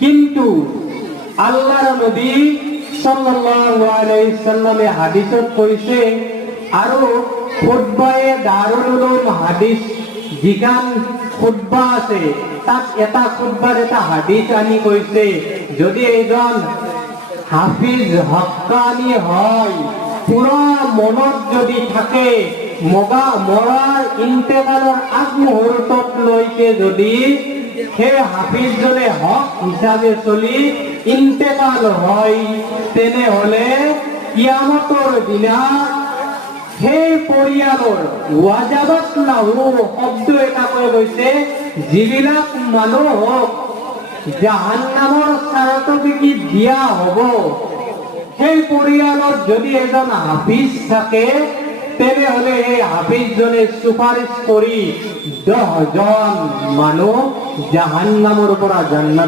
কিন্তু আল্লাহর নবী সাল্লাল্লাহু আলাইহি সাল্লামে হাদিসত কৈছে আৰু খুতবায়ে দারুল উলুম হাদিস যিখান খুতবা আছে তাত এটা খুতবার এটা হাদিস আনি কৈছে যদি এজন হাফিজ হক্কানি হয় পুরা মনত যদি থাকে মরার ইন্তেকালৰ আগ মুহূৰ্তত লৈকে যদি সেই হাফিজজনে হক হিচাপে চলি ইন্তেকাল হয় তেনেহলে কিয়ামতৰ দিনা সেই পৰিয়ালৰ ওয়াজাবাত লাহু শব্দ এটা কৈ গৈছে যিবিলাক মানুহক জাহান্নামৰ চাৰ্টিফিকেট দিয়া হ'ব সেই পৰিয়ালত যদি এজন হাফিজ থাকে তেনেহলে এই হাফিজজনে সুপারিশ কৰি 10 জন মানুহ জাহান্নামৰ পৰা জান্নাত